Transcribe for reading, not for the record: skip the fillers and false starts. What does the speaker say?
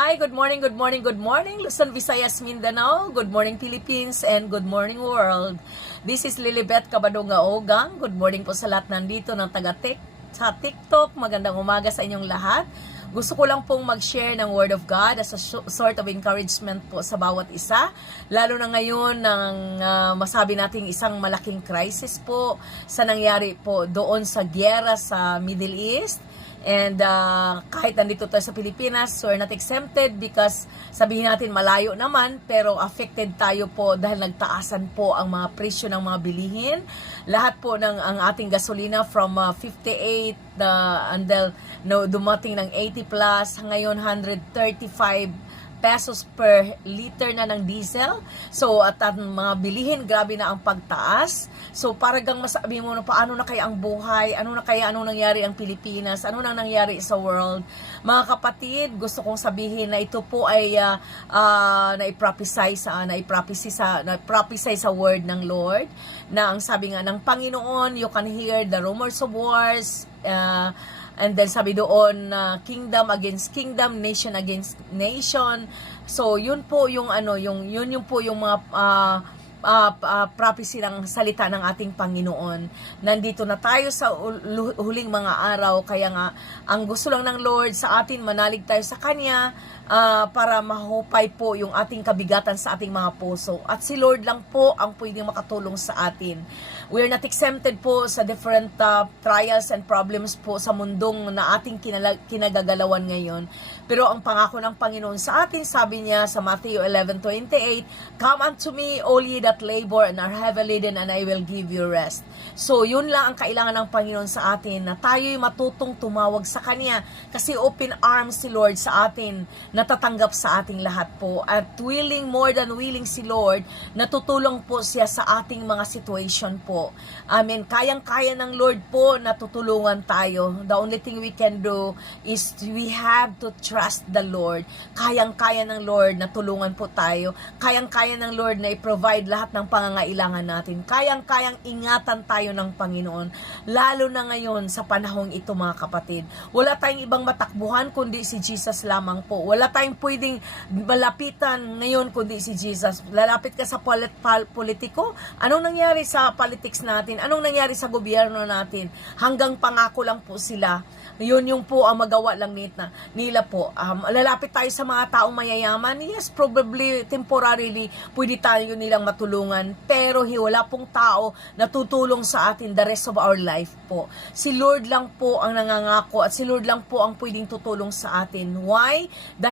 Hi, good morning, good morning, good morning, Luzon, Visayas, Mindanao. Good morning, Philippines, and good morning, world. This is Lilibet Cabadonga Ogang. Good morning po sa lahat nandito ng sa TikTok. Magandang umaga sa inyong lahat. Gusto ko lang pong mag-share ng Word of God as a sort of encouragement po sa bawat isa. Lalo na ngayon ng masabi nating isang malaking crisis po sa nangyari po doon sa gyera sa Middle East. And kahit nandito tayo sa Pilipinas, we're not exempted because sabihin natin malayo naman, pero affected tayo po dahil nagtaasan po ang mga presyo ng mga bilihin. Lahat po ng ang ating gasolina from 58 until dumating ng 80 plus, ngayon 135 pesos per liter na ng diesel. So, at ang mga bilihin, grabe na ang pagtaas. So, paragang masabi mo na paano na kaya ang buhay, anong nangyari ang Pilipinas, ano nang nangyari sa world. Mga kapatid, gusto kong sabihin na ito po ay na-prophesy sa word ng Lord, na ang sabi nga ng Panginoon, you can hear the rumors of wars, and then sabi doon, kingdom against kingdom, nation against nation. So yun po yung yun po yung mga prophecy ng salita ng ating Panginoon. Nandito na tayo sa huling mga araw, kaya nga ang gusto lang ng Lord sa atin, manalig tayo sa Kanya para mahupay po yung ating kabigatan sa ating mga puso. At si Lord lang po ang pwedeng makatulong sa atin. We are not exempted po sa different trials and problems po sa mundong na ating kinagagalawan ngayon. Pero ang pangako ng Panginoon sa atin, sabi niya sa Matthew 11:28, "Come unto me, all ye that labor and are heavy laden, and I will give you rest." So, yun lang ang kailangan ng Panginoon sa atin, na tayo'y matutong tumawag sa Kanya, kasi open arms si Lord sa atin, natatanggap sa ating lahat po. At more than willing si Lord, natutulong po siya sa ating mga situation po. Amen. Kayang-kaya ng Lord po na tutulungan tayo. The only thing we can do is we have to trust the Lord. Kayang-kaya ng Lord na tulungan po tayo. Kayang-kaya ng Lord na i-provide lahat ng pangangailangan natin. Kayang-kayang ingatan tayo ng Panginoon. Lalo na ngayon sa panahong ito, mga kapatid. Wala tayong ibang matakbuhan kundi si Jesus lamang po. Wala tayong pwedeng malapitan ngayon kundi si Jesus. Lalapit ka sa politiko, anong nangyari sa politics natin? Anong nangyari sa gobyerno natin? Hanggang pangako lang po sila. Yun yung po ang magawa lang nila po. Lalapit tayo sa mga taong mayayaman. Yes, probably temporarily pwede tayo nilang matulungan, pero wala pong tao na tutulong sa atin the rest of our life po. Si Lord lang po ang nangangako, at si Lord lang po ang pwedeng tutulong sa atin. Why?